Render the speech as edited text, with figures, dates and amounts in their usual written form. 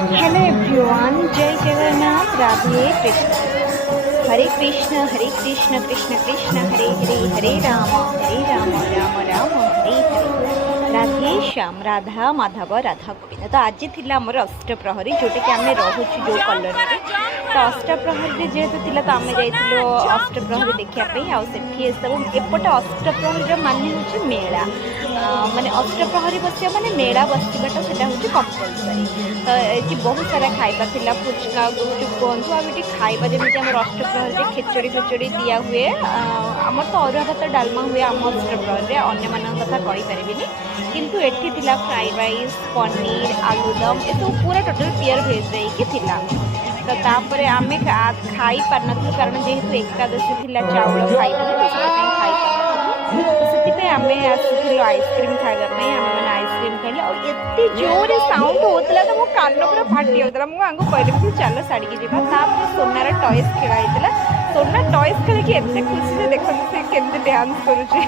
Hello everyone, जय जगन्नाथ, राधे कृष्ण। हरे कृष्ण कृष्ण कृष्ण हरे हरे, हरे राम राम राम हरे हरे। राधे श्याम, राधा माधव राधा गोविंद। तो आज थी आमर अष्टप्रहरी, जोटा कि आम रोचु जो कलोनी। तो अष्टप्रहरी जेहेतु थी तो आम जाइलु अष्टप्रहरी देखापी। आठी सब एपटे अष्टप्रहरी माने हूँ मेला, माने अष्टप्रहरी बस माने मेला बसवाटा से कंपलसरी। तो ये बहुत सारा खाइबा थिला, फुचका गुपचुप कहतु आम खाइबा जमी आम अष्टप्रहरी खेचड़ी फेचड़ी दिया हुए। आमर तो अरुआ भात डालमा हुए आम अष्टप्रहरी, अन्य मान कथा कहीपरि। किंतु एठी थिला फ्राइड राइस, पनीर, आलूदम, ये सब पूरा टोटल प्योर भेज थिला। तो तापर आम खाई पार नु, कारण जेहेतु एकादशी थिला चाउल खाई आम आसलु आइसक्रीम खावाई। आम मैंने आइसक्रीम खाइले और एत जोर साउंड होता तो मो कान पूरा फाटी होता। मुझे कहली चल साड़ी जावा। सोनार टॉयस खेला, सोना टॉयस खेल एत खुशी से देखते से केमती डांस करुचे।